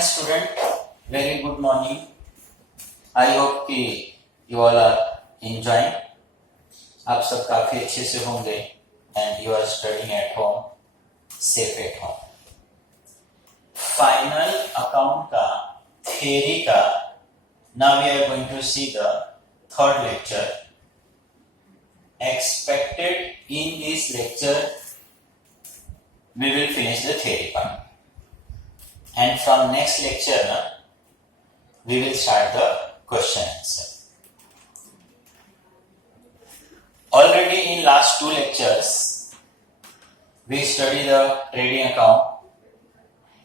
Dear student, very good morning. I hope कि you all are enjoying. आप सब काफी अच्छे से होंगे and you are studying at home, safe at home. Final account का theory का now we are going to see the third lecture. Expected in this lecture we will finish the theory part. And from next lecture, we will start the question answer. Already in last two lectures, we study the trading account,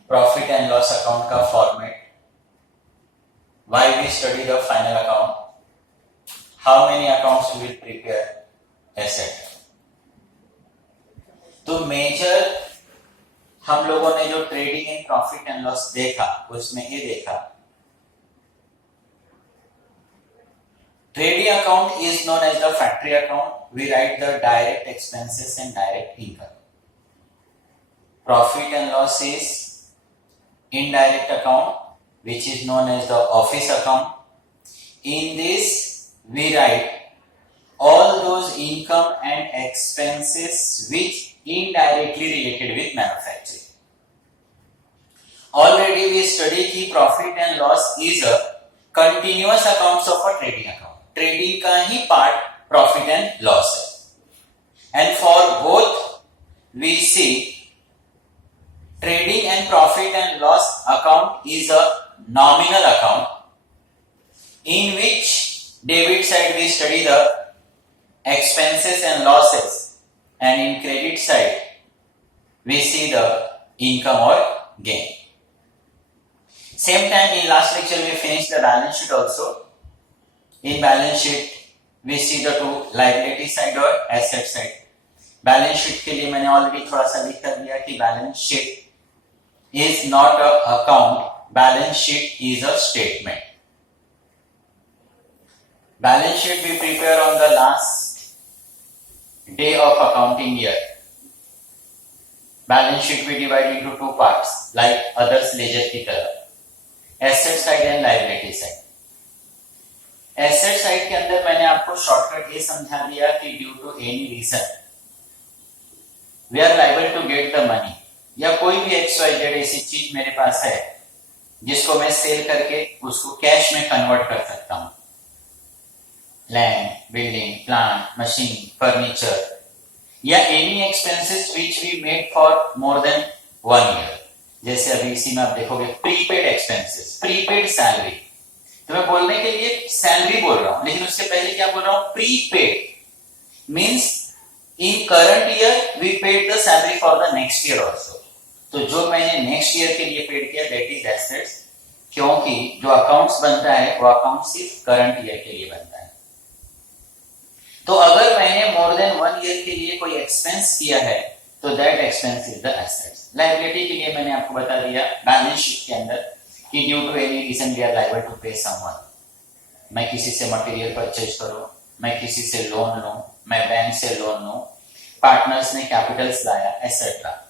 profit and loss account का format, why we study the final account, how many accounts we will prepare, etc. तो major हम लोगों ने जो trading in profit and loss देखा उसमें ये देखा trading account is known as the factory account. We write the direct expenses and direct income. Profit and loss is indirect account which is known as the office account. In this we write all those income and expenses which indirectly related with manufacturing. Already we studied कि profit and loss is a continuous accounts of a trading account. Trading का ही part profit and loss है. And for both we see trading and profit and loss account is a nominal account in which debit side we study the expenses and losses, and in credit side we see the income or gain. Same time in last lecture we finished the balance sheet also. In balance sheet we see the two liability side और asset side. Balance sheet के लिए मैंने already थोड़ा सा लिख कर दिया कि balance sheet is not a account, balance sheet is a statement. Balance sheet we prepare on the last day of accounting year. Balance sheet we divide into two parts like others ledger की तरह. Asset side and liability side. Asset side के अंदर मैंने आपको shortcut ये समझा दिया कि due to any reason we are liable to get the money. या कोई भी XYZ ऐसी चीज मेरे पास है जिसको मैं सेल करके उसको कैश में कन्वर्ट कर सकता हूं. Land, building, plant, machine, furniture या any expenses which we made for more than 1 year. जैसे अभी इसी में आप देखोगे प्रीपेड एक्सपेंसेस, प्रीपेड सैलरी. तो मैं बोलने के लिए सैलरी बोल रहा हूं लेकिन उससे पहले क्या बोल रहा हूं, prepaid means in current year we paid the salary for the next year also. तो जो मैंने नेक्स्ट ईयर के लिए पेड किया दैट इज एसेट्स, क्योंकि जो अकाउंट्स बनता है वो अकाउंट सिर्फ करंट ईयर के लिए बनता है. तो अगर मैंने मोर देन 1 ईयर के लिए कोई एक्सपेंस किया है तो that expense is the assets. Liability के लिए मैंने आपको बता दिया बैलेंस शीट के अंदर कि due to any reason we are liable to pay someone. मैं किसी से मटेरियल परचेज करूं, मैं किसी से लोन लूं, मैं बैंक से लोन लूं, पार्टनर्स ने कैपिटल्स लाया etcetera.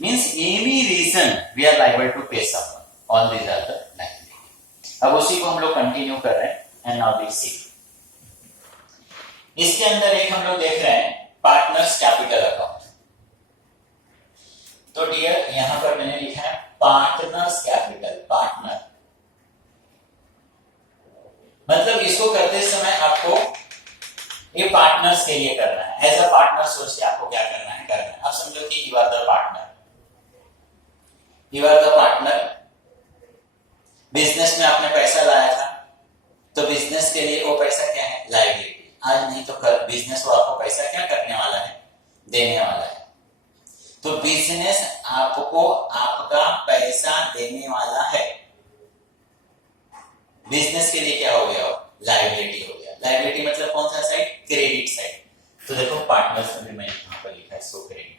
Means any reason we are liable to pay someone. All these are the liability. अब उसी को हम लोग कंटिन्यू कर रहे हैं एंड नाउ वी सी. इसके अंदर एक हम लोग देख रहे हैं पार्टनर्स कैपिटल अकाउंट. तो डियर यहां पर मैंने लिखा है पार्टनर्स कैपिटल. पार्टनर मतलब इसको करते समय आपको ये पार्टनर्स के लिए करना है. एज अ पार्टनर सोच के आपको क्या करना है. अब समझो कि you are the partner. You are the partner. Business में आपने पैसा लाया था तो बिजनेस के लिए वो पैसा क्या है, लायबिलिटी. आज नहीं तो कल बिजनेस वो आपको पैसा क्या करने वाला है, देने वाला है. तो बिजनेस आपको आपका पैसा देने वाला है. बिजनेस के लिए क्या हो गया, लायबिलिटी हो गया. लायबिलिटी मतलब कौन सा साइड, क्रेडिट साइड. तो देखो पार्टनर्स में भी मैंने यहां पर लिखा है so credit.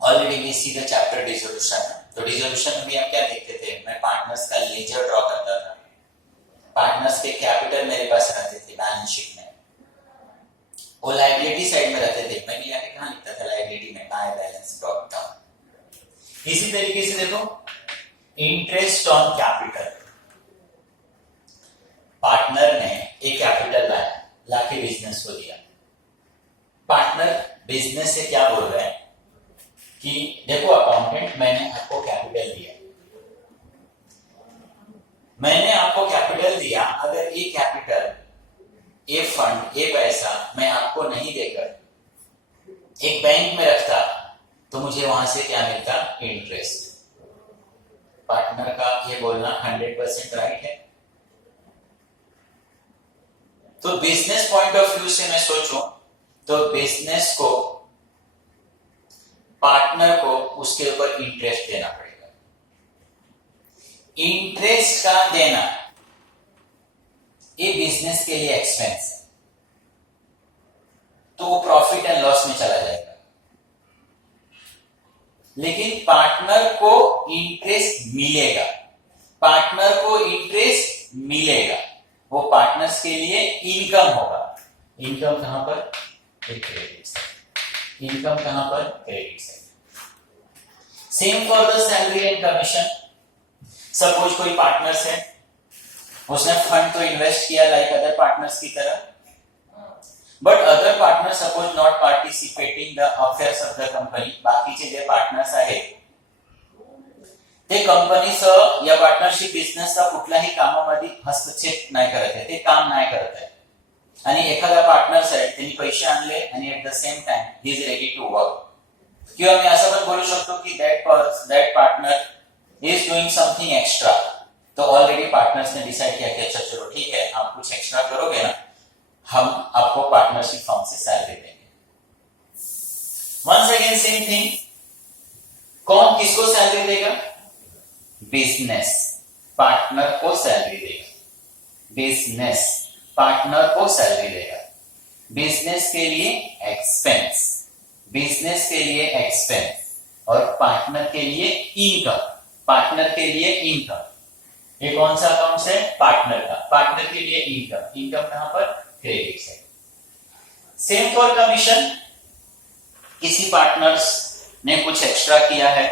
Already we see the chapter dissolution. तो डिसोल्यूशन में भी आप क्या देखते थे, मैं पार्टनर्स का लेजर ड्रॉ करता था. पार्टनर्स के कैपिटल मेरे पास रहते थे बैलेंस शीट में, वो लायबिलिटी साइड में रहते थे. मैं भी आके कहां लिखता था, लायबिलिटी में, बाय बैलेंस ड्रॉप डाउन. इसी तरीके से देखो इंटरेस्ट ऑन कैपिटल। पार्टनर ने एक कैपिटल लाया, लाके बिजनेस को दिया। पार्टनर बिजनेस से क्या बोल रहे हैं कि देखो अकाउंटेंट, मैंने आपको कैपिटल दिया, मैंने आपको कैपिटल दिया, अगर ये कैपिटल, ये फंड, ये पैसा मैं आपको नहीं देकर एक बैंक में रखता तो मुझे वहां से क्या मिलता? इंटरेस्ट। पार्टनर का ये बोलना 100% राइट है। तो बिजनेस पॉइंट ऑफ व्यू से मैं सोचूं तो बिजनेस को, पार्टनर को उसके ऊपर इंटरेस्ट देना पड़ेगा। इंटरेस्ट का देना ये बिजनेस के लिए एक्सपेंस है, तो वो प्रॉफिट एंड लॉस में चला जाएगा। लेकिन पार्टनर को इंटरेस्ट मिलेगा, पार्टनर को इंटरेस्ट मिलेगा, वो पार्टनर्स के लिए इनकम होगा। इनकम कहां पर? Credit side. इनकम कहां पर? Credit side. Same for the salary and commission. Suppose कोई पार्टनर्स है, उसने फंड तो इन्वेस्ट किया लाइक अदर पार्टनर्स की तरह, but other partner suppose not participating the affairs of the company. बाकीचे जे पार्टनर्स आहेत ते कंपनीचं या पार्टनरशिप बिझनेसचा कुठल्याही कामामध्ये हस्तक्षेप नाही करत आहे, ते काम नाही करत आहे, आणि एखादा पार्टनर्स आहे त्यांनी पैसे आणले आणि at the same time he is ready to work. किंवा मी असं पण बोलू शकतो की that partner is doing something extra. तो ऑलरेडी पार्टनर्स ने डिसाइड किया कि अच्छा चलो ठीक है, आप कुछ एक्स्ट्रा करोगे ना, हम आपको पार्टनरशिप फर्म से सैलरी देंगे। वंस अगेन सेम थिंग, कौन किसको सैलरी देगा? बिजनेस पार्टनर को सैलरी देगा। बिजनेस पार्टनर को सैलरी देगा। बिजनेस के लिए एक्सपेंस, बिजनेस के लिए एक्सपेंस, और पार्टनर के लिए इनकम, पार्टनर के लिए इनकम। ये कौन सा अकाउंट है? पार्टनर का। पार्टनर के लिए इनकम, इनकम कहां पर? Credit side. Same for commission. किसी पार्टनर्स ने कुछ एक्स्ट्रा किया है,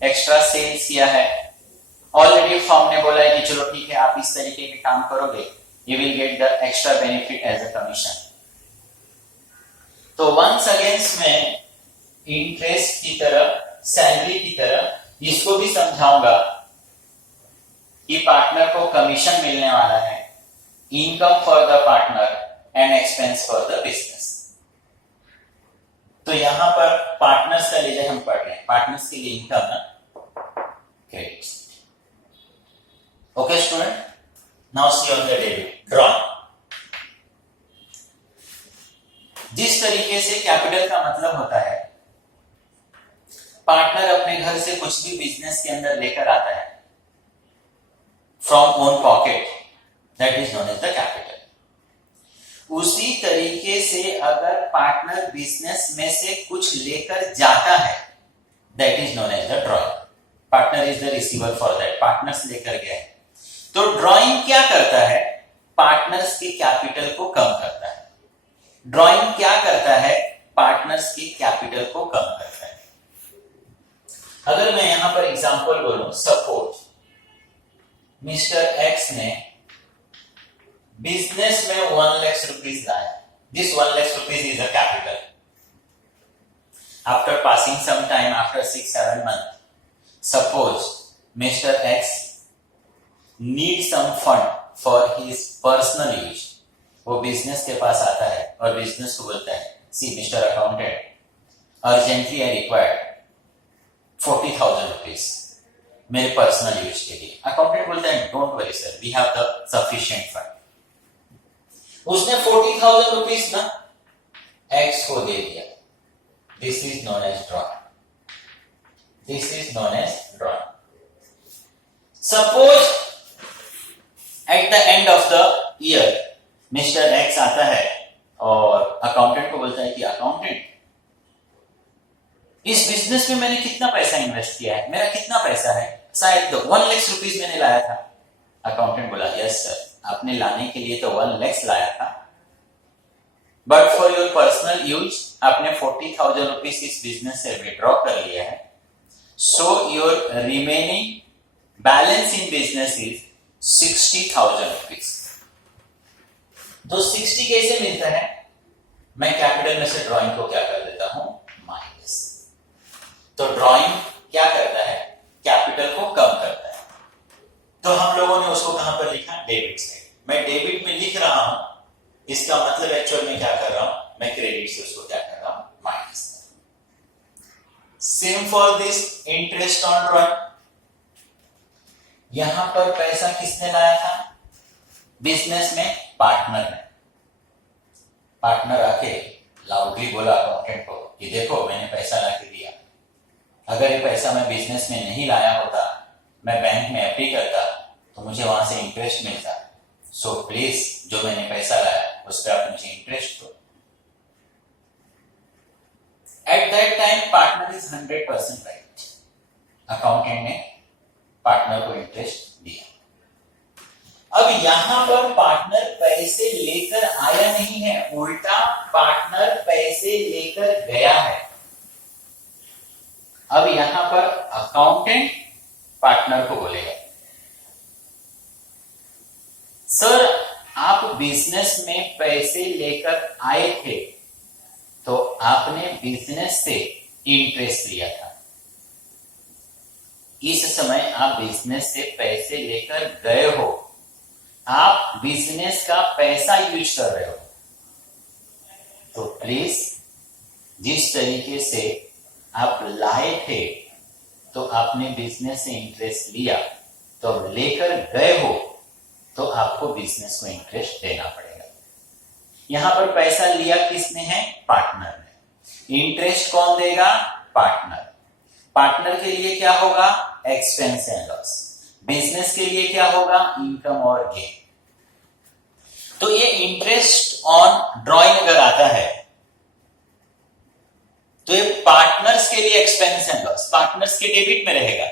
एक्स्ट्रा सेल्स किया है, ऑलरेडी फर्म ने बोला है कि चलो ठीक है आप इस तरीके के काम करोगे, you will get the extra benefit as a commission. तो वंस अगेन मैं इंटरेस्ट की तरह, सैलरी की तरह इसको भी समझाऊंगा कि पार्टनर को कमीशन मिलने वाला है, income for the partner and expense for the business. तो यहां पर पार्टनर्स का लीजिए हम पढ़ रहे हैं, पार्टनर्स के लिए इनकम ना credit. Okay student, now see on the debit drawing. जिस तरीके से कैपिटल का मतलब होता है, पार्टनर अपने घर से कुछ भी बिजनेस के अंदर लेकर आता है from own pocket, that is known as the capital. उसी तरीके से अगर पार्टनर बिजनेस में से कुछ लेकर जाता है, that is known as the drawing. Partner is the receiver for that, partners लेकर गए। तो ड्रॉइंग क्या करता है? पार्टनर्स के कैपिटल को कम करता है। ड्रॉइंग क्या करता है? पार्टनर्स के कैपिटल को कम करता है। अगर मैं यहां पर एग्जांपल बोलूं, सपोज मिस्टर एक्स ने बिजनेस में 1 लाख रुपीस लाया। This 1 lakh rupees is a capital. After passing some time, after 6-7 months, suppose Mr. X need some fund for his personal use। वो बिजनेस के पास आता है और बिजनेस को बोलता है, see mister accountant, urgently I required 40,000 rupees मेरे पर्सनल यूज के लिए। अकाउंटेंट बोलता है don't worry sir, we have the sufficient fund. उसने 40,000 रुपीस ना एक्स को दे दिया। This is known as drawing. This is known as drawing. Suppose at the end of the year mister X आता है और अकाउंटेंट को बोलता है कि अकाउंटेंट, इस बिजनेस में मैंने कितना पैसा इन्वेस्ट किया है, मेरा कितना पैसा है? शायद 1 लाख रुपीस मैंने लाया था। अकाउंटेंट बोला यस सर, आपने लाने के लिए तो 1 लाख लाया था, but for your personal use आपने 40,000 रुपीस इस बिजनेस से विड्रॉ कर लिया है। So your remaining balance in business is 60,000 rupees. तो 60 कैसे मिलता है? मैं कैपिटल में से ड्राइंग को क्या कर देता हूं, माइनस। तो ड्राइंग क्या करता है, कैपिटल को कम करता है। तो हम लोगों ने उसको कहां पर लिखा, डेबिट साइड। मैं डेबिट में लिख रहा हूं, इसका मतलब एक्चुअल में क्या कर रहा हूं, मैं क्रेडिट से उसको क्या कर रहा हूं, minus. Same for this interest on drawing. यहां पर पैसा किसने लाया था, बिजनेस में पार्टनर ने। पार्टनर आके लाउडली बोला अकाउंटेंट को कि देखो मैंने पैसा ला के दिया, अगर ये पैसा मैं बिजनेस में नहीं लाया होता, मैं बैंक में एफडी करता तो मुझे वहां से इंटरेस्ट मिलता। सो प्लीज जो मैंने पैसा लाया उस पर आप मुझे इंटरेस्ट दो। Eight that time partner is 100% right. Accountant ने पार्टनर को इंटरेस्ट दिया। अब यहां पर पार्टनर पैसे लेकर आया नहीं है, उल्टा पार्टनर पैसे लेकर गया है। अब यहां पर अकाउंटेंट पार्टनर को बोलेगा, सर आप बिजनेस में पैसे लेकर आए थे तो आपने बिजनेस से इंटरेस्ट लिया था, इस समय आप बिजनेस से पैसे लेकर गए हो, आप बिजनेस का पैसा यूज कर रहे हो। तो प्लीज जिस तरीके से आप लाए थे तो आपने बिजनेस से इंटरेस्ट लिया, तो अब लेकर गए हो तो आपको बिजनेस को इंटरेस्ट देना पड़ेगा। यहां पर पैसा लिया किसने है, पार्टनर ने। इंटरेस्ट कौन देगा, पार्टनर। पार्टनर के लिए क्या होगा, एक्सपेंस एंड लॉस। बिजनेस के लिए क्या होगा, इनकम और गेन। तो ये इंटरेस्ट ऑन ड्राइंग अगर आता है तो ये पार्टनर्स के लिए एक्सपेंस एंड लॉस, पार्टनर्स के डेबिट में रहेगा।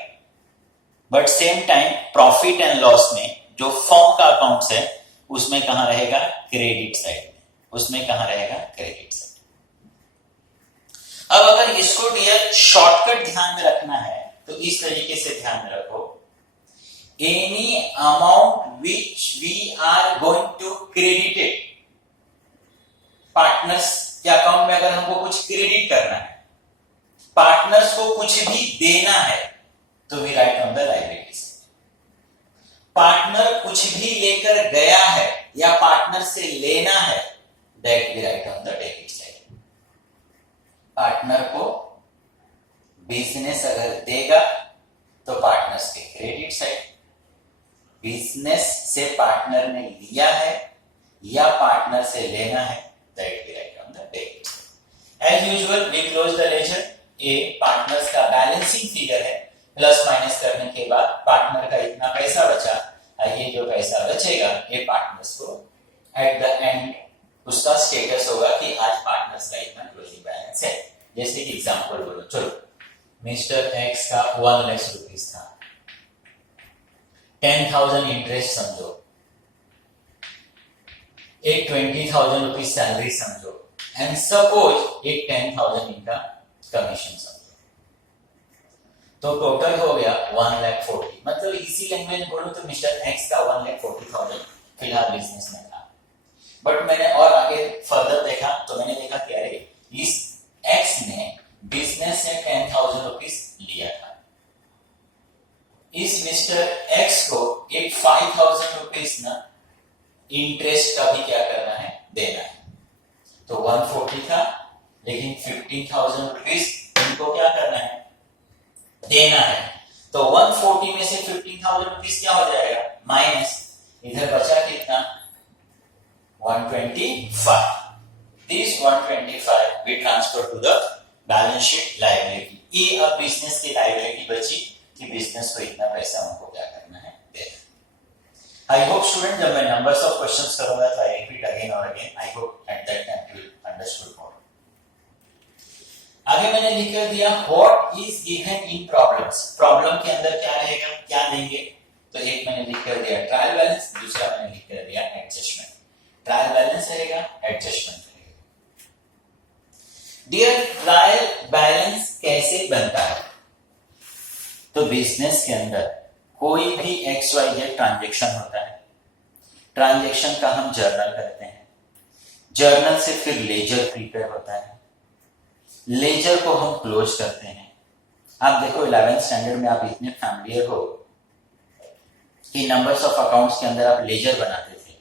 But same time profit and loss में जो फर्म का अकाउंट्स है उसमें कहां रहेगा, क्रेडिट साइड में। उसमें कहां रहेगा, क्रेडिट साइड। अब अगर इसको डियर शॉर्टकट ध्यान में रखना है तो इस तरीके से ध्यान में रखो, any amount which we are going to credit it. Partners के अकाउंट में अगर हमको कुछ क्रेडिट करना है, पार्टनर्स को कुछ भी देना है, तो we write on the liability side. Partner कुछ भी लेकर गया है या पार्टनर से लेना है, that we write on the debit side. Partner को बिजनेस अगर देगा तो पार्टनर्स के क्रेडिट साइड। बिजनेस से पार्टनर ने लिया है या पार्टनर से लेना है, that we write on the debit side. As usual we close the ledger. ये पार्टनर्स का बैलेंसिंग फिगर है, प्लस माइनस करने के बाद पार्टनर का इतना पैसा बचा, ये जो पैसा बचेगा ये पार्टनर्स को एट द एंड उसका स्टेटस होगा कि आज पार्टनर्स का इतना क्लोजिंग बैलेंस है। जैसे कि एग्जांपल बोलो, चलो मिस्टर एक्स का 1 लाख रुपीस था, 10,000 इंटरेस्ट समझो, एक 20,000 रुपीज सैलरी समझो, एंड सपोज एक 10,000 इनका कमीशन समझो, तो टोटल हो गया 1,40,000। मतलब इसी लैंग्वेज में बोलूं तो मिस्टर एक्स का 1,40,000 फिलहाल बिजनेस में था। बट मैंने और आगे फर्दर देखा तो मैंने देखा कि अरे इस एक्स ने बिजनेस से 10,000 रुपीज लिया था, इस मिस्टर एक्स को एक 5,000 रुपीज ना इंटरेस्ट का भी क्या करना है, देना है। तो 140 था, लेकिन 15,000 रुपीज इनको क्या करना है, देना है। तो 140 में से 15,000 रुपीज क्या हो जाएगा, माइनस। इधर बचा कितना, 125। This 125 we transfer to the balance sheet liability. ये अब बिजनेस की लायबिलिटी बची कि बिजनेस को इतना पैसा हमको क्या करना है, देना। आई होप स्टूडेंट जब मैं नंबर्स ऑफ क्वेश्चंस करूंगा तो आई रिपीट अगेन और again, I hope at that time you will understood more. आगे मैंने लिख कर दिया what is given in problems. Problem के अंदर क्या रहेगा, क्या देंगे, तो एक मैंने लिख कर दिया ट्रायल बैलेंस, दूसरा मैंने लिख कर दिया एडजस्टमेंट। ट्रायल बैलेंस रहेगा, एडजस्टमेंट रहेगा। डियर ट्रायल बैलेंस कैसे बनता है, तो बिजनेस के अंदर कोई भी XYZ ट्रांजेक्शन होता है, ट्रांजेक्शन का हम जर्नल करते हैं, जर्नल से फिर लेजर प्रिपेयर होता है, लेजर को हम क्लोज करते हैं। आप देखो 11th स्टैंडर्ड में आप इतने फैमिलियर हो कि नंबर्स ऑफ अकाउंट्स के अंदर आप लेजर बनाते थे,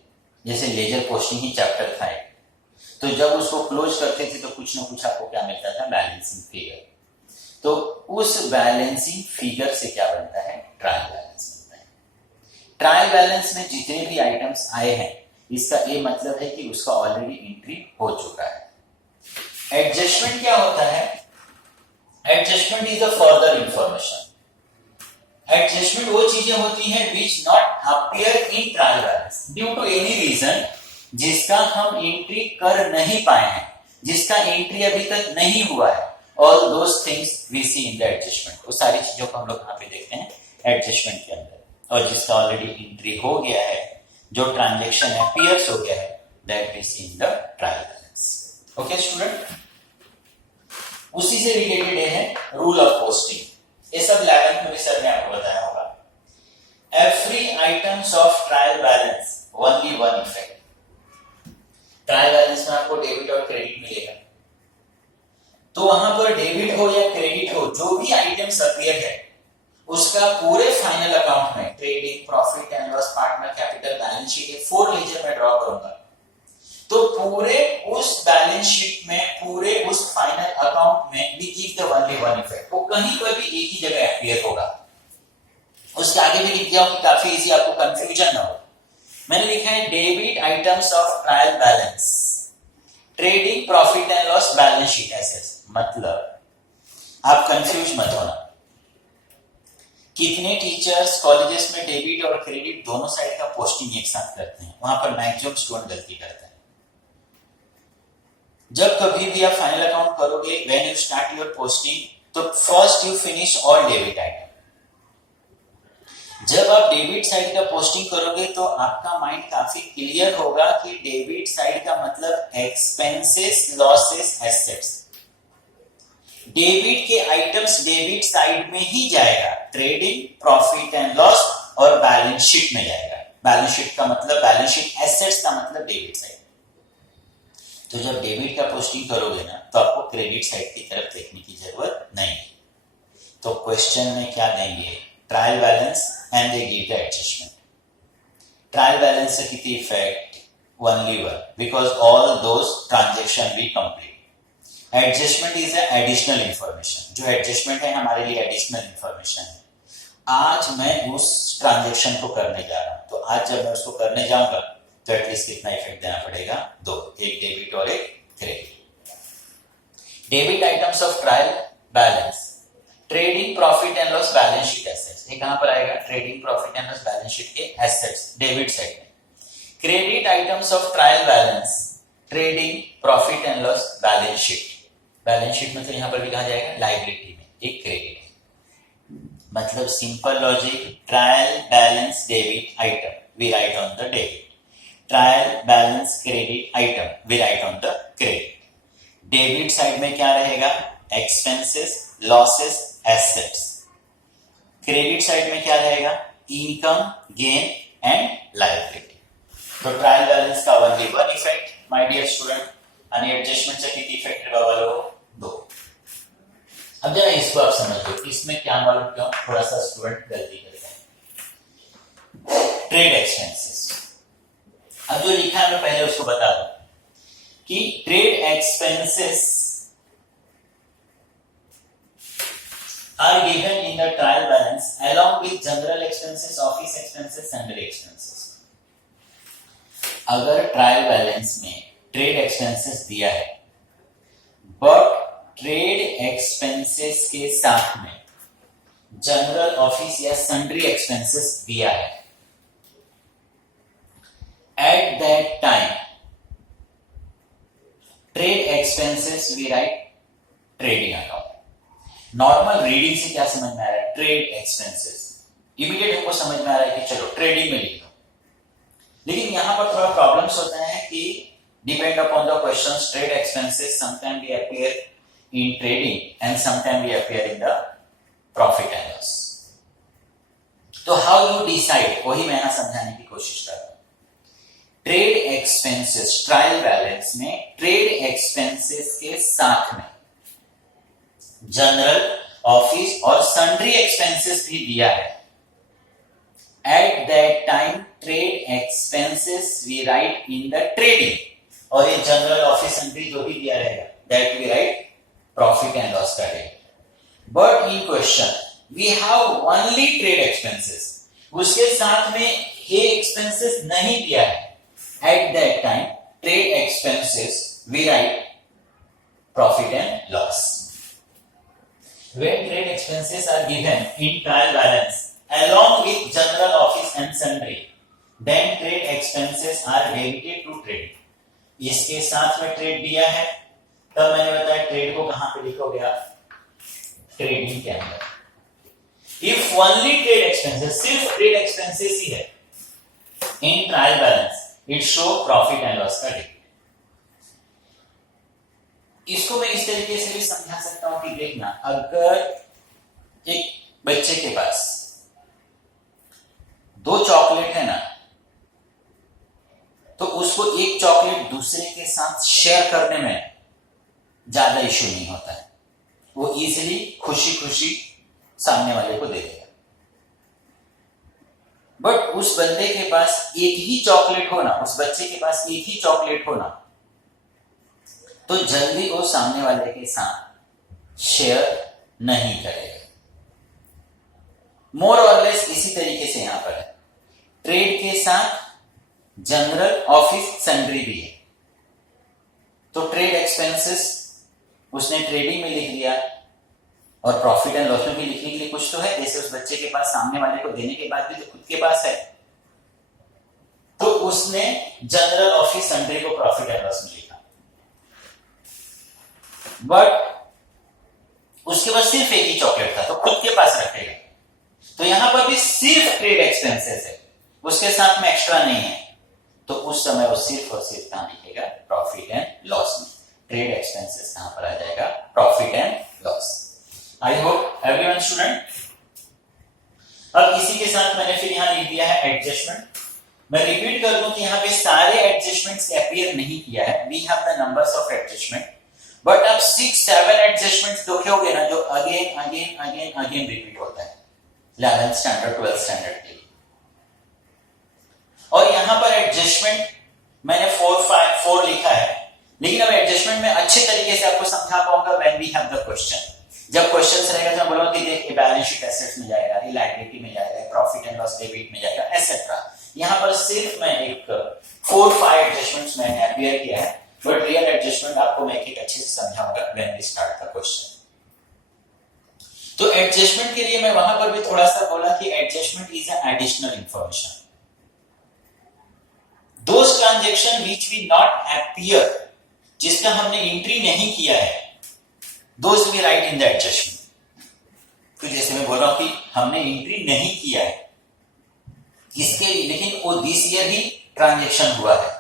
जैसे लेजर पोस्टिंग ही चैप्टर था। तो जब उसको क्लोज करते थे तो कुछ ना कुछ आपको क्या मिलता था, बैलेंसिंग फिगर। तो उस बैलेंसिंग फिगर से क्या बनता है, ट्रायल बैलेंस बनता है। ट्रायल बैलेंस में जितने भी आइटम्स आए हैं, इसका ये मतलब है कि उसका ऑलरेडी एंट्री हो चुका है। एडजस्टमेंट क्या होता है, adjustment is a further information. Adjustment वो चीजें होती हैं which not appear in trial balance due to any reason, जिसका हम एंट्री कर नहीं पाए हैं, जिसका एंट्री अभी तक नहीं हुआ है। All those things we see in the adjustment, वो सारी चीजों को हम लोग यहाँ पे देखते हैं एडजस्टमेंट के अंदर। और जिसका ऑलरेडी एंट्री हो गया है, जो ट्रांजेक्शन है पियर्स हो गया है, that we see in the trial balance. Okay student, उसी से रिलेटेड है रूल ऑफ पोस्टिंग। ये सब 11th में भी सर ने आपको बताया होगा। Every items of trial balance only one effect. Trial balance में आपको डेबिट और क्रेडिट मिलेगा, तो वहां पर डेबिट हो या क्रेडिट हो, जो भी आइटम्स अपीयर है उसका पूरे फाइनल अकाउंट में trading, profit and loss, partner capital, balance sheet, ये 4 लेजर में ड्रॉ करूंगा। तो पूरे उस बैलेंस शीट में, पूरे उस फाइनल अकाउंट में we give the only one effect. वो कहीं पर भी एक ही जगह अपीयर होगा। उसके आगे भी लिख दिया हूं कि काफी इजी, आपको कंफ्यूजन ना हो। मैंने लिखा है debit items of trial balance, trading, profit and loss, balance sheet, ऐसे। मतलब आप कंफ्यूज मत होना। कितने टीचर्स कॉलेजेस में डेबिट और क्रेडिट दोनों साइड का पोस्टिंग एक साथ करते हैं, वहां पर मैक्सिमम स्टूडेंट गलती करते हैं। जब कभी भी आप फाइनल अकाउंट करोगे, when you start your posting, तो first you finish all debit item. जब आप डेबिट साइड का पोस्टिंग करोगे तो आपका माइंड काफी क्लियर होगा कि डेबिट साइड का मतलब एक्सपेंसेस, लॉसेस, एसेट्स। डेबिट के आइटम्स डेबिट साइड में ही जाएगा, ट्रेडिंग, प्रॉफिट एंड लॉस और बैलेंस शीट में जाएगा। बैलेंस शीट का मतलब, बैलेंस शीट एसेट्स का मतलब डेबिट साइड। तो जब डेबिट का पोस्टिंग करोगे ना, तो आपको क्रेडिट साइड की तरफ देखने की जरूरत नहीं है। तो क्वेश्चन में क्या देंगे, trial balance and they give the adjustment. Trial balance से कितनी effect, only one, because all those transaction we complete. Adjustment is additional information. जो एडजस्टमेंट है हमारे लिए एडिशनल इंफॉर्मेशन है। आज मैं उस ट्रांजेक्शन को करने जा रहा हूं, तो आज जब मैं उसको करने जाऊंगा तो एटलीस्ट कितना इफेक्ट देना पड़ेगा, 2, एक डेबिट और एक credit. Debit items of trial balance, trading, profit and loss, balance sheet, assets. ये कहां पर आएगा, trading, profit and loss, balance sheet के एसेट्स, डेबिट साइड में। Credit items of trial balance, trading, profit and loss, balance sheet. Balance sheet मतलब यहां पर भी कहा जाएगा लायबिलिटी में, एक क्रेडिट है। मतलब simple logic, trial balance debit item, we write on the debit. Trial balance credit item, we write on the credit. Debit side में क्या रहेगा, expenses, losses, assets. Credit side में क्या रहेगा, इनकम, गेन एंड लायबिलिटी। तो trial balance का only one effect my dear student, आणि adjustment से कितनी इफेक्ट रहेगा, 2। अब जरा इसको आप समझ लो, इसमें क्या मालूम क्यों थोड़ा सा स्टूडेंट गलती करते हैं। ट्रेड एक्सपेंसेस, अब जो लिखा है मैं पहले उसको बता दूं कि trade expenses are given in the trial balance along with general expenses, office expenses, sundry expenses. अगर ट्रायल बैलेंस में ट्रेड एक्सपेंसेस दिया है, बट ट्रेड एक्सपेंसेस के साथ में जनरल, ऑफिस या सन्ड्री एक्सपेंसेस दिया है, at that time trade expenses we write trading account. Normal reading से क्या समझ में आ रहा है, ट्रेड एक्सपेंसेस, इमीडिएट हमको समझ में आ रहा है कि चलो ट्रेडिंग में लिख दो। लेकिन यहां पर थोड़ा प्रॉब्लम्स होता है कि depend upon the questions, trade expenses sometime we appear in trading and sometime we appear in the profit and loss. तो हाउ यू डिसाइड, वही मैं यहां समझाने की कोशिश कर रहा हूं। ट्रेड एक्सपेंसेस, ट्रायल बैलेंस में ट्रेड एक्सपेंसेस के साथ में जनरल, ऑफिस और सन्ड्री एक्सपेंसेस भी दिया है। At that time trade expenses we write in the trading, और ये जनरल, ऑफिस, सन्ड्री जो भी दिया रहेगा that we write profit and loss का डेट। But in question we have only trade expenses, उसके साथ में ये एक्सपेंसेस नहीं दिया है। At that time trade expenses we write profit and loss. When trade expenses are given in trial balance along with general, office and sundry, then trade expenses are debited to trade. इसके साथ में trade दिया है, तब मैंने बताया trade को कहां पे लिखोगे आप, ट्रेडिंग के अंदर। If only trade expenses, सिर्फ ट्रेड एक्सपेंसेस ही है in trial balance, it show profit and loss का डेबिट। इसको मैं इस तरीके से भी समझा सकता हूं कि देखना, अगर एक बच्चे के पास 2 चॉकलेट है ना, तो उसको एक चॉकलेट दूसरे के साथ शेयर करने में ज्यादा इश्यू नहीं होता है, वो इजीली खुशी खुशी सामने वाले को दे देगा। बट उस बंदे के पास एक ही चॉकलेट होना, उस बच्चे के पास एक ही चॉकलेट होना, तो जल्दी वो सामने वाले के साथ शेयर नहीं करेगा। मोर और लेस इसी तरीके से यहां पर है, ट्रेड के साथ जनरल, ऑफिस, सन्ड्री भी है। तो ट्रेड एक्सपेंसेस उसने ट्रेडिंग में लिख दिया, और प्रॉफिट एंड लॉस में भी लिखने के लिए कुछ तो है, जैसे उस बच्चे के पास सामने वाले को देने के बाद भी तो खुद के पास है, तो उसने जनरल, ऑफिस, सन्ड्री को प्रॉफिट एंड लॉस में लिखा। बट उसके पास सिर्फ एक ही चॉकलेट था, तो खुद के पास रखेगा। तो यहां पर भी सिर्फ ट्रेड एक्सपेंसेस है, उसके साथ में एक्स्ट्रा नहीं है, तो उस समय वो सिर्फ और सिर्फ कहां लिखेगा, प्रॉफिट एंड लॉस में। ट्रेड एक्सपेंसेस कहां पर आ जाएगा, profit and loss. I hope everyone student. अब इसी के साथ मैंने फिर यहां लिख दिया है एडजस्टमेंट। मैं रिपीट कर दूं कि यहां पे सारे एडजस्टमेंट्स अपियर नहीं किया है, we have the numbers of adjustment, but अब 6-7 एडजस्टमेंट्स देखोगे ना, जो again again again again repeat होता है 11th स्टैंडर्ड, 12th स्टैंडर्ड के लिए। और यहां पर एडजस्टमेंट मैंने 4 लिखा है, लेकिन अब एडजस्टमेंट में अच्छे तरीके से आपको समझा पाऊंगा when we have the question. जब क्वेश्चंस रहेगा तो मैं बोलूंगा कि देख, ये बैलेंस शीट एसेट्स में जाएगा, ये लायबिलिटी में जाएगा, प्रॉफिट एंड लॉस डेबिट में जाएगा, एटसेट्रा। यहां पर सिर्फ मैं एक 4-5 एडजस्टमेंट्स मैंने अपियर किया है, बट रियल एडजस्टमेंट आपको मैं एक अच्छे से समझाऊंगा when we start the question. तो एडजस्टमेंट के लिए मैं वहां पर भी थोड़ा सा बोला कि adjustment is an additional information. Those transaction which we not appear, जिसका हमने एंट्री नहीं किया है, those we write in the adjustment. तो जैसे मैं बोल रहा हूं कि हमने एंट्री नहीं किया है इसके लिए, लेकिन वो दिस ईयर ही ट्रांजैक्शन हुआ है,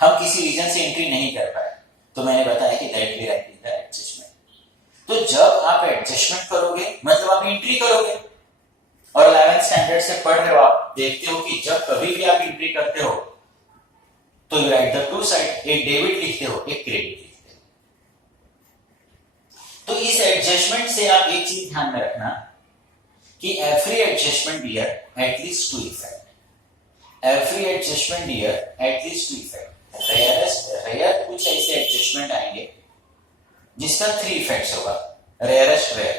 हम किसी रीजन से एंट्री नहीं कर पाए, तो मैंने बताया कि that we write in the adjustment. तो जब आप एडजस्टमेंट करोगे मतलब आप एंट्री करोगे, और 11th स्टैंडर्ड से पढ़ रहे हो, आप देखते हो कि जब कभी भी आप एंट्री करते हो तो you write the two side, एक डेबिट लिखते हो, एक क्रेडिट लिखते हो। तो इस एडजस्टमेंट से आप एक चीज ध्यान में रखना कि every adjustment year at least 2 effect, every adjustment year at least 2 effect. Rare कुछ ऐसे एडजस्टमेंट आएंगे जिसका 3 इफेक्ट्स होगा, rarest rare,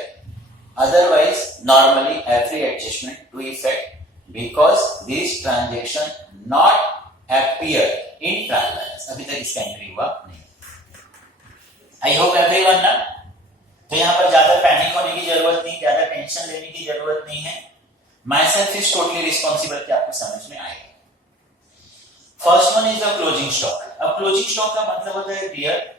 otherwise normally every adjustment 2 effect, because this transaction not appear in trial balance. अभी तक इसका एंट्री हुआ नहीं। आई होप एवरीवन ना। तो यहां पर ज्यादा पैनिक होने की जरूरत नहीं, ज्यादा टेंशन लेने की जरूरत नहीं है। My self is totally responsible कि आपको समझ में आएगा। First one is the closing stock. अब क्लोजिंग स्टॉक का मतलब होता है डियर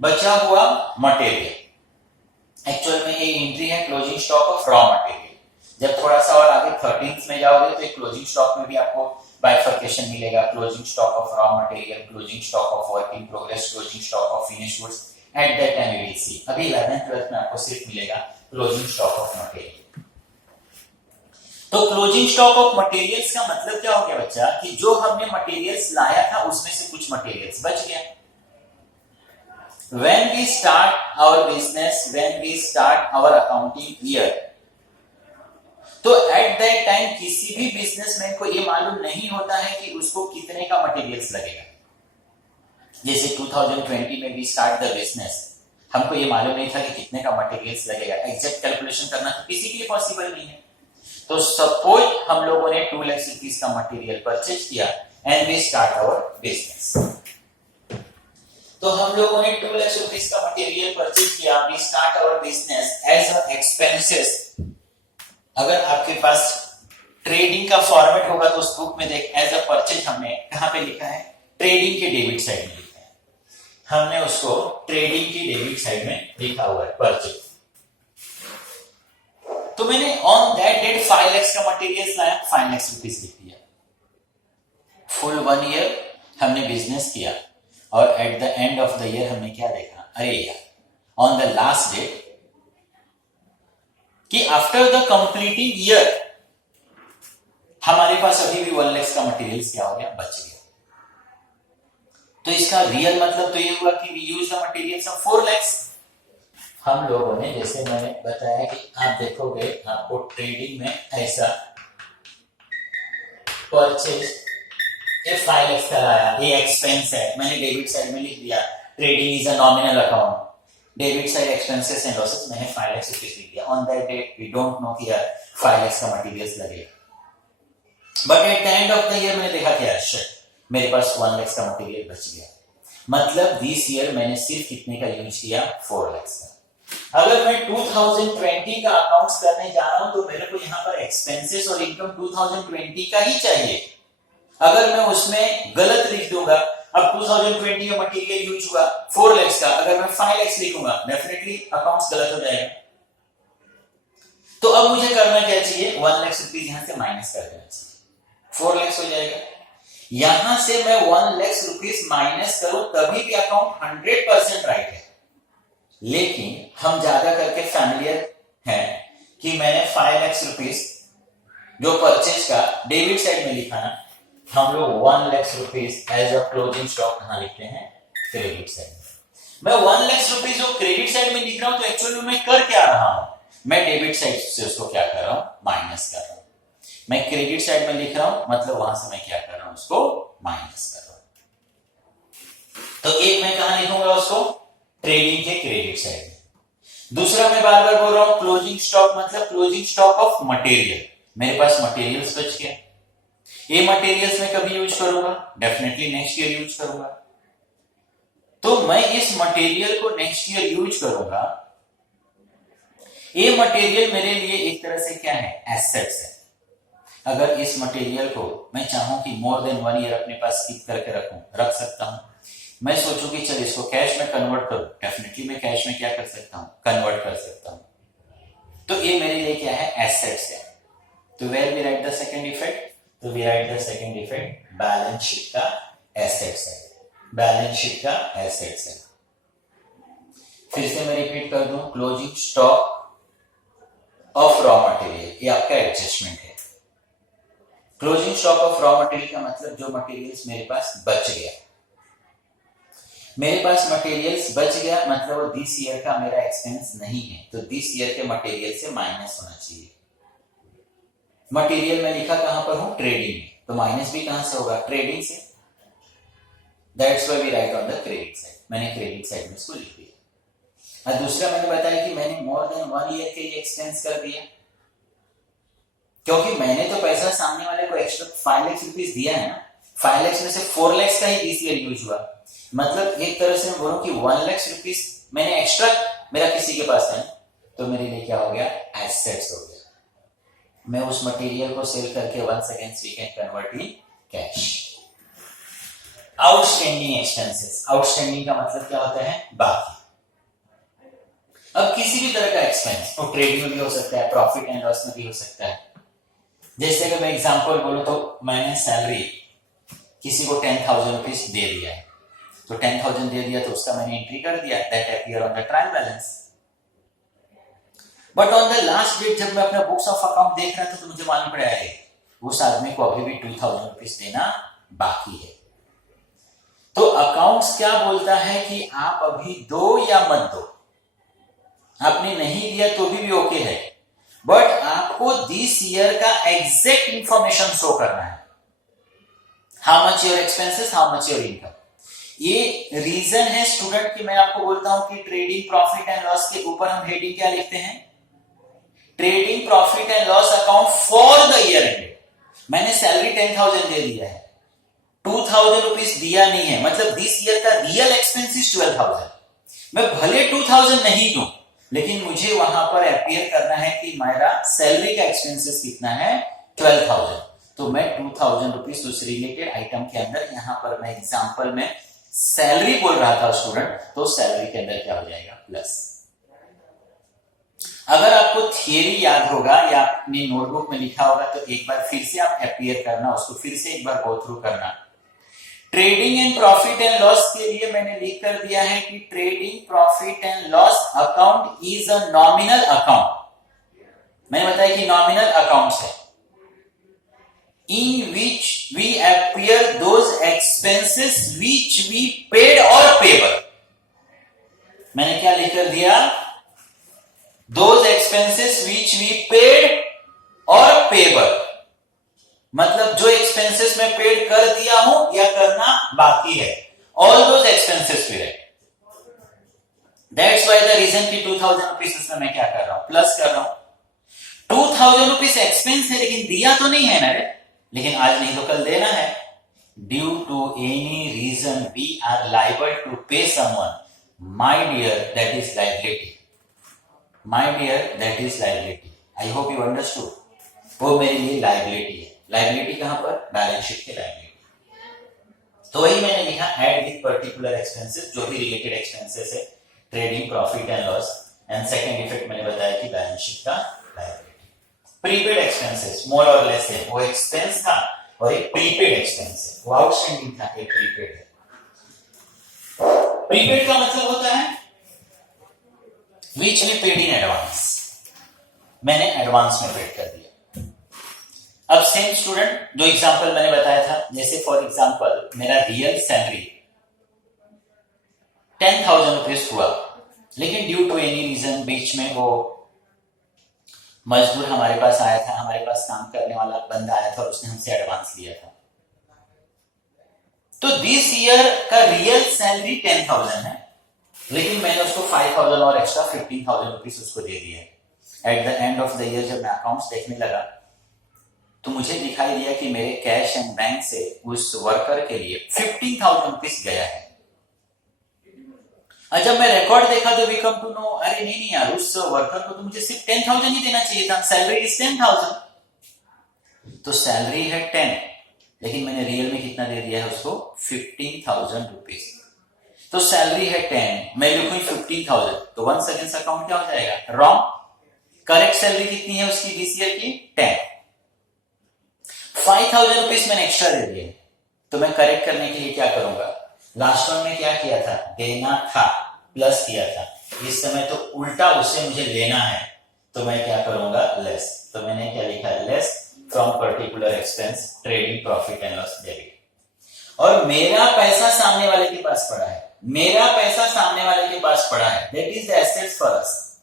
बचा हुआ मटेरियल। एक्चुअल में ये एंट्री है closing stock of raw material. जब थोड़ा सा और आगे 13th में जाओगे तो एक क्लोजिंग स्टॉक में भी आपको बाइफर्केशन मिलेगा, closing stock of raw material, closing stock of work in progress, closing stock of finished goods. At that time we will see. अभी 11th 12th में आपको सिर्फ मिलेगा क्लोजिंग स्टॉक ऑफ मटेरियल। तो क्लोजिंग स्टॉक ऑफ मटेरियल्स का मतलब क्या हो गया बच्चा, कि जो हमने मटेरियल्स लाया था उसमें से कुछ मटेरियल्स बच गया। When we start our business, when we start our accounting year, तो एट दैट टाइम किसी भी बिजनेसमैन को ये मालूम नहीं होता है कि उसको कितने का मटेरियल्स लगेगा। जैसे 2020 में भी स्टार्ट द बिजनेस, हमको ये मालूम नहीं था कि कितने का मटेरियल्स लगेगा, एग्जैक्ट कैलकुलेशन करना तो किसी के लिए पॉसिबल नहीं है। तो सपोज हम लोगों ने 2 लाख रुपीस का मटेरियल परचेज किया and we start our business. तो हम लोगों ने 2 लाख रुपीस का मटेरियल परचेज किया, we start our business as a expenses. अगर आपके पास ट्रेडिंग का फॉर्मेट होगा तो उस बुक में देख, एज अ परचेज हमने कहां पे लिखा है, ट्रेडिंग के डेबिट साइड में लिखा है, हमने उसको ट्रेडिंग की डेबिट साइड में लिखा हुआ है परचेज। तो मैंने ऑन दैट डेट 5 लाख का मटेरियल लाया, 5 लाख रुपीस लिख दिया। फुल 1 ईयर हमने बिजनेस किया और eight the end of the year हमने क्या देखा, अरे यार ऑन द लास्ट डेट कि आफ्टर द कंप्लीटिंग ईयर हमारे पास अभी भी 1 लाख का मटेरियल क्या हो गया, बच गया। तो इसका रियल मतलब तो ये हुआ कि we use the materials of 4 lakh. हम लोगों ने, जैसे मैंने बताया कि आप देखोगे आपको ट्रेडिंग में ऐसा परचेज ये 5 लाख का आया, ये एक्सपेंस है, मैंने डेबिट साइड में लिख दिया, trading is a nominal account, debit side expenses and losses, मैंने 5 लाख रुपीस लिख दिया। On that date we don't know कि यार 5 लाख का मटेरियल्स लगेगा, but at the end of the year मैंने देखा कि यार शिट मेरे पास 1 लाख का मटेरियल बच गया। मतलब दिस ईयर मैंने सिर्फ कितने का यूज किया, 4 लाख का। अगर मैं 2020 का अकाउंट्स करने जा रहा हूं तो मेरे को यहाँ पर एक्सपेंसेस और इनकम 2020 का ही चाहिए। अगर मैं उसमें गलत लिख दूंगा, अब 2020 में मटेरियल यूज हुआ 4 लाख का, अगर मैं 5 लाख लिखूंगा डेफिनेटली अकाउंट्स गलत हो जाएगा। तो अब मुझे करना क्या चाहिए, 1 लाख रुपीस यहां से माइनस कर देना चाहिए, 4 लाख हो जाएगा। यहां से मैं 1 लाख रुपीस माइनस करूं तभी भी अकाउंट 100% राइट है। लेकिन हम ज्यादा करके फैमिलियर हैं कि मैंने 5 लाख रुपीस जो परचेज का डेबिट साइड में लिखा ना, हम लोग 1 lakh rupees as a closing stock कहां लिखते हैं, क्रेडिट साइड में। मैं 1 लाख रुपीस जो क्रेडिट साइड में लिख रहा हूं तो एक्चुअली मैं कर क्या रहा हूं, मैं डेबिट साइड से उसको क्या कर रहा हूं, माइनस कर रहा हूं। मैं क्रेडिट साइड में लिख रहा हूं मतलब वहां से मैं क्या कर रहा हूं, उसको माइनस कर रहा हूं। तो एक मैं कहां लिखूंगा उसको, ट्रेडिंग के क्रेडिट साइड में। दूसरा मैं बार बार बोल रहा हूं क्लोजिंग स्टॉक मतलब क्लोजिंग स्टॉक ऑफ मटेरियल, मेरे पास मटेरियल्स बच गया, ये मटेरियल्स मैं कभी यूज करूंगा, डेफिनेटली नेक्स्ट ईयर यूज करूंगा। तो मैं इस मटेरियल को नेक्स्ट ईयर यूज करूंगा। ये मटेरियल मेरे लिए एक तरह से क्या है, एसेट्स है। अगर इस मटेरियल को मैं चाहूं कि मोर देन 1 ईयर अपने पास कीप करके रख सकता हूं। मैं सोचूं कि चल इसको कैश में कन्वर्ट करूं, डेफिनेटली मैं कैश में क्या कर सकता हूं, कन्वर्ट कर सकता हूं। तो ये मेरे लिए क्या है, एसेट्स है। तो where we write the second effect, तो we write the second effect balance sheet का एसेट्स है, बैलेंस शीट का एसेट्स है। फिर से मैं रिपीट कर दूं, closing stock of raw material, ये आपका एडजस्टमेंट है। Closing stock of raw material का मतलब जो मटेरियल्स मेरे पास बच गया, मेरे पास मटेरियल्स बच गया मतलब वो दिस ईयर का मेरा एक्सपेंस नहीं है, तो दिस ईयर के मटेरियल से माइनस होना चाहिए। मटेरियल में लिखा कहां पर हूं, ट्रेडिंग में, तो माइनस भी कहां से होगा, ट्रेडिंग से। That's why we write on the credit side, मैंने क्रेडिट साइड में इसको लिख दिया। और दूसरा मैंने बताया कि मैंने मोर देन 1 ईयर के लिए एक्सपेंस कर दिया, क्योंकि मैंने तो पैसा सामने वाले को एक्स्ट्रा 5 लाख रुपीस दिया है ना, 5 लाख में से 4 लाख का ही दिस ईयर यूज हुआ। मतलब एक तरह से मैं बोलूं कि 1 लाख रुपीस मैंने एक्स्ट्रा मेरा किसी के पास है, तो मेरे लिए क्या हो गया, एसेट्स हो गया। मैं उस मटेरियल को सेल करके once again we can convert in cash. Outstanding expenses, outstanding का मतलब क्या होता है, बाकी। अब किसी भी तरह का एक्सपेंस वो ट्रेडिंग में भी हो सकता है, प्रॉफिट एंड लॉस में भी हो सकता है। जैसे अगर मैं एग्जांपल बोलूं तो मैंने सैलरी किसी को 10,000 रुपीस दे दिया है, तो 10,000 दे दिया तो उसका मैंने एंट्री कर दिया, that appear on the trial balance. But on the last date जब मैं अपना बुक्स ऑफ अकाउंट देख रहा था तो मुझे मालूम पड़ा है उस आदमी को अभी भी 2000 रुपीज देना बाकी है। तो अकाउंट्स क्या बोलता है कि आप अभी दो या मत दो, आपने नहीं दिया तो भी ओके है, बट आपको दिस ईयर का एग्जैक्ट इंफॉर्मेशन शो करना है, how much your expenses, how much your income. ये रीजन है स्टूडेंट कि मैं आपको बोलता हूं कि ट्रेडिंग प्रॉफिट एंड लॉस के ऊपर हम हेडिंग क्या लिखते हैं, trading profit and loss account for the year ended. मैंने सैलरी 10,000 दे दिया है, 2,000 रुपीज दिया नहीं है, मतलब दिस ईयर का रियल एक्सपेंसिस 12,000। मैं भले 2,000 नहीं दूं, लेकिन मुझे वहां पर अपीयर करना है कि मेरा सैलरी का एक्सपेंसेस कितना है, 12,000। तो मैं 2,000 रुपीज उस रिलेटेड आइटम के अंदर, यहां पर मैं एग्जांपल में सैलरी बोल रहा था स्टूडेंट, तो सैलरी के अंदर क्या हो जाएगा, प्लस। अगर आपको थियरी याद होगा या अपनी नोटबुक में लिखा होगा तो एक बार फिर से आप अपीयर करना, उसको फिर से एक बार गो थ्रू करना। Trading and profit and loss के लिए मैंने लिख कर दिया है कि trading profit and loss account is a nominal account. मैंने बताया कि नॉमिनल अकाउंट्स है in which we appear those expenses which we paid or payable। मैंने क्या लिख दिया, those expenses which we paid or payable, मतलब जो एक्सपेंसेस मैं पेड कर दिया हूं या करना बाकी है, all those expenses पे है। That's why the reason कि 2,000 रुपीज इसमें मैं क्या कर रहा हूं, प्लस कर रहा हूं। 2,000 रुपीज एक्सपेंस है लेकिन दिया तो नहीं है ना रे, लेकिन आज नहीं तो कल देना है। Due to any reason we are liable to pay someone, my dear that is liability, my dear that is liability. I hope you understood, वो मेरे लिए लायबिलिटी है। लायबिलिटी कहां पर, बैलेंस शीट के लायबिलिटी। तो वही मैंने लिखा ऐड विद पर्टिकुलर एक्सपेंसेस, जो भी रिलेटेड एक्सपेंसेस है, trading profit and loss. And second effect मैंने बताया कि बैलेंस शीट का लायबिलिटी। प्रीपेड एक्सपेंसेस मोर और लेस है, वो एक्सपेंस था और एक प्रीपेड एक्सपेंस है, वो आउटस्टैंडिंग था, एक प्रीपेड है। प्रीपेड का मतलब होता है which we paid in advance, मैंने एडवांस में पेड कर दिया। अब सेम स्टूडेंट जो एग्जांपल मैंने बताया था, जैसे फॉर एग्जांपल मेरा रियल सैलरी 10,000 रुपीज हुआ, लेकिन ड्यू टू एनी रीजन बीच में वो मजदूर हमारे पास आया था, हमारे पास काम करने वाला बंदा आया था और उसने हमसे एडवांस लिया था। तो दिस ईयर का रियल सैलरी 10,000 है, लेकिन मैंने उसको 5,000 और एक्स्ट्रा 15,000 रुपीज उसको दे दिया है। Eight the end of the year जब मैं अकाउंट्स देखने लगा तो मुझे दिखाई दिया कि मेरे कैश एंड बैंक से उस वर्कर के लिए 15,000 रुपीज गया है। और जब मैं रिकॉर्ड देखा तो वी कम टू नो, अरे नहीं यार, उस वर्कर को तो मुझे सिर्फ 10,000 ही देना चाहिए था, सैलरी इज 10,000। तो सैलरी है 10, लेकिन मैंने रियल में कितना दे दिया है उसको, 15,000 रुपीज। तो सैलरी है 10, मैं लिखूं 15,000, तो 1 सेकेंड अकाउंट क्या हो जाएगा, रॉन्ग। करेक्ट सैलरी कितनी है उसकी दिस ईयर की, 10। 5,000 रुपीज मैंने एक्स्ट्रा दे दिए, तो मैं करेक्ट करने के लिए क्या करूंगा, लास्ट वन में क्या किया था, देना था, प्लस किया था। इस समय तो उल्टा उससे मुझे लेना है, तो मैं क्या करूंगा, लेस। तो मैंने क्या लिखा है, less from particular expense trading profit and loss debit. और मेरा पैसा सामने वाले के पास पड़ा है, मेरा पैसा सामने वाले के पास पड़ा है, that is the assets for us.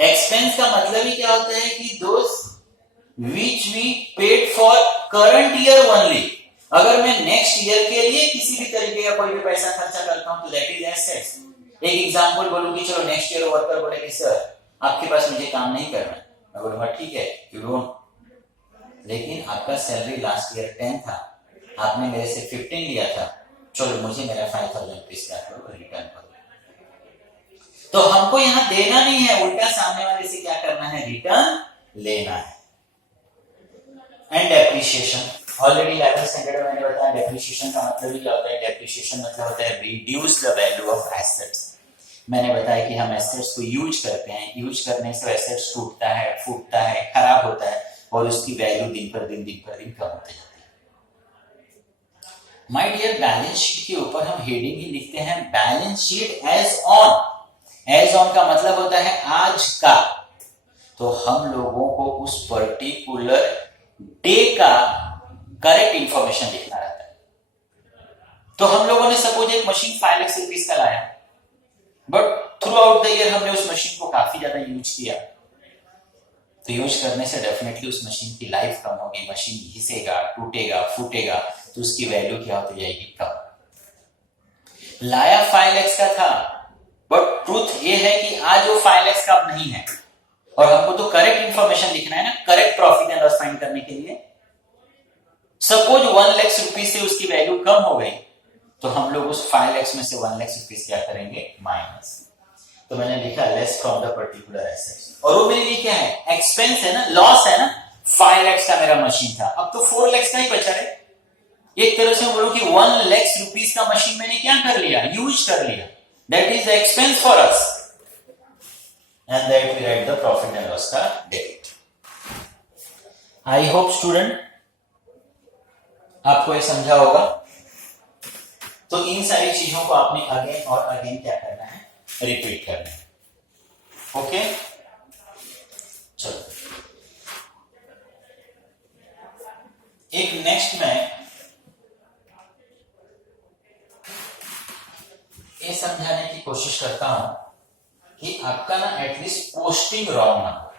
Expense का मतलब ही क्या होता है कि दोस्त which we paid for current year only। अगर मैं नेक्स्ट ईयर के लिए किसी भी तरीके का कोई भी पैसा खर्चा करता हूं तो दैट इज एसेट्स। एक एग्जांपल बोलूं कि चलो नेक्स्ट ईयर वर्कर बोले कि सर आपके पास मुझे काम नहीं करना, मैं बोलूंगा ठीक है यू डोंट, लेकिन आपका सैलरी लास्ट ईयर 10 था, आपने मेरे से 15 लिया था, चलो मुझे मेरा 5,000 रुपीज क्या करो, रिटर्न करो। तो हमको यहां देना नहीं है, उल्टा सामने वाले से क्या करना है, रिटर्न लेना है। And depreciation, already 11th standard में मैंने बताया डेप्रिसिएशन का मतलब ही क्या होता है, डेप्रिसिएशन मतलब होता है reduce the value of assets. मैंने बताया कि हम एसेट्स को यूज करते हैं, यूज करने से एसेट्स टूटता है, फूटता है, खराब होता है और उसकी वैल्यू दिन पर दिन कम होती जाती है। माय डियर, बैलेंस शीट के ऊपर हम हेडिंग ही लिखते हैं balance sheet as on. As on का मतलब होता है आज का, तो हम लोगों को उस पर्टिकुलर डे का करेक्ट इंफॉर्मेशन लिखना रहता है। तो हम लोगों ने सपोज एक मशीन 5 लाख रुपीस का लाया, but through out the year हमने उस मशीन को काफी ज्यादा यूज किया, तो यूज करने से डेफिनेटली उस मशीन की लाइफ कम होगी, मशीन घिसेगा, टूटेगा, फूटेगा, तो उसकी वैल्यू क्या होती जाएगी, कम। लाया 5 लाख का था, बट ट्रूथ ये है कि आज वो 5 लाख का अब नहीं है, और हमको तो करेक्ट इंफॉर्मेशन लिखना है ना, correct profit and loss find करने के लिए। सपोज 1 लाख रुपीस से उसकी वैल्यू कम हो गई, तो हम लोग उस 5 लाख में से 1 लाख रुपीस क्या करेंगे, माइनस। तो मैंने लिखा less from the particular assets, और वो मेरे लिए क्या है, एक्सपेंस है ना, लॉस है ना। 5 लाख का मेरा मशीन था, अब तो 4 लाख का ही बचा है। एक तरह से बोलो कि 1 लाख रुपीस का मशीन मैंने क्या कर लिया, यूज कर लिया, that is the expense for us, and that we write the profit and loss का डेबिट। आई होप स्टूडेंट आपको ये समझा होगा। तो इन सारी चीजों को आपने अगेन और अगेन क्या करना है, रिपीट करना है। ओके, चलो एक नेक्स्ट में ये समझाने की कोशिश करता हूं कि आपका ना एटलीस्ट पोस्टिंग रॉन्ग ना हो।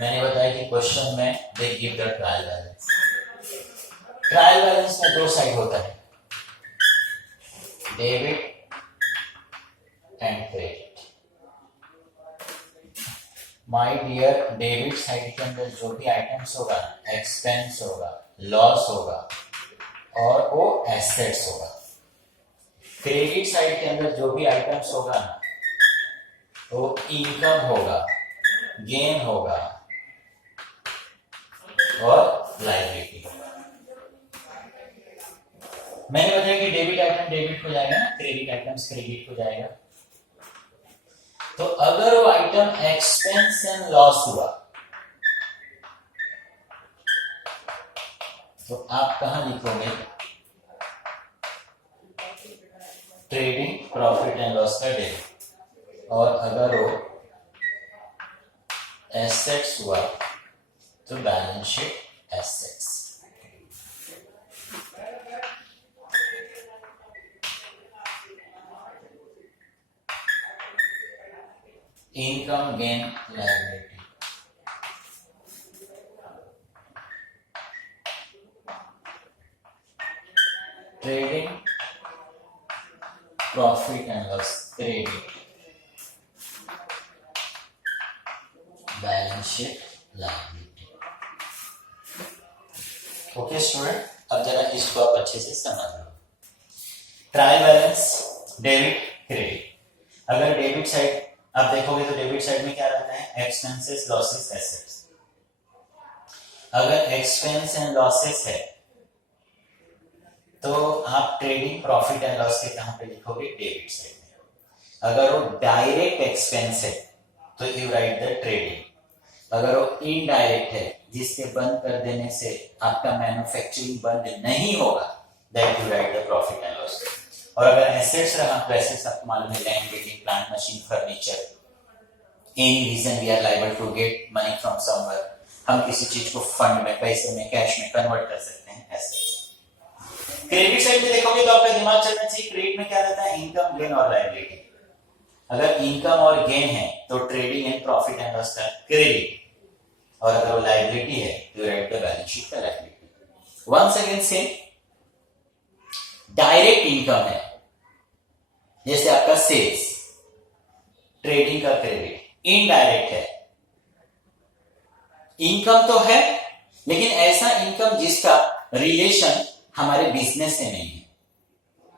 मैंने बताया कि क्वेश्चन में they give the trial balance. Trial balance में दो साइड होता है, debit and credit. My dear, debit side के अंदर जो भी आइटम्स होगा, एक्सपेंस होगा, लॉस होगा और वो एसेट्स होगा। क्रेडिट साइड के अंदर जो भी आइटम्स होगा ना, वो इनकम होगा, गेन होगा और लायबिलिटी होगा। मैंने बताया कि डेबिट आइटम डेबिट हो जाएगा ना, क्रेडिट आइटम्स क्रेडिट हो जाएगा। तो अगर वो आइटम एक्सपेंस एंड लॉस हुआ, तो आप कहां लिखोगे, ट्रेडिंग प्रॉफिट एंड लॉस का डेबिट, और अगर वो एसेट्स हुआ तो balance sheet assets. Income gain liability. Trading profit and loss credit, balance sheet liability. Okay student, अब जरा इसको आप अच्छे से समझ लो। Trial balance debit credit. अगर डेबिट साइड आप देखोगे तो डेबिट साइड में क्या रहता है, एक्सपेंसेस लॉसेस एसेट्स। अगर एक्सपेंस एंड लॉसेस है तो आप ट्रेडिंग प्रॉफिट एंड लॉस के कहां पे लिखोगे, डेबिट साइड में। अगर वो डायरेक्ट एक्सपेंस है तो यू राइट द ट्रेडिंग। अगर वो इनडायरेक्ट है, जिसके बंद कर देने से आपका मैन्युफैक्चरिंग बंद नहीं होगा, that you write the profit and loss. और अगर एसेट्स रहा तो एसेट्स आपको मालूम है, land, building, plant, machine, furniture. Any reason we are liable to get money from somewhere. हम किसी चीज को फंड में, पैसे में, कैश में कन्वर्ट कर सकते हैं, एसेट्स। क्रेडिट साइड में देखोगे तो आपका दिमाग चलना चाहिए, क्रेडिट में क्या रहता है, इनकम गेन और लायबिलिटी। अगर इनकम और गेन है तो trading and profit and loss का क्रेडिट, और अगर वो लायबिलिटी है तो राइट द बैलेंस शीट का लायबिलिटी। वंस अगेन से डायरेक्ट इनकम है, जैसे आपका सेल्स, ट्रेडिंग का क्रेडिट। इनडायरेक्ट है, इनकम तो है लेकिन ऐसा इनकम जिसका रिलेशन हमारे बिजनेस से नहीं है,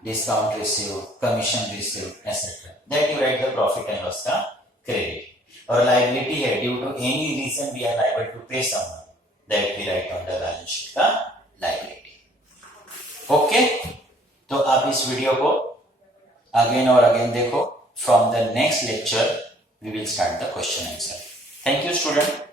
discount receive, commission receive etcetera, that you write the profit and loss का क्रेडिट। और लायबिलिटी है, due to any reason we are liable to pay someone, that we write on the balance sheet का liability. Okay, तो आप इस video को again और again देखो। From the next lecture we will start the question answer. Thank you student.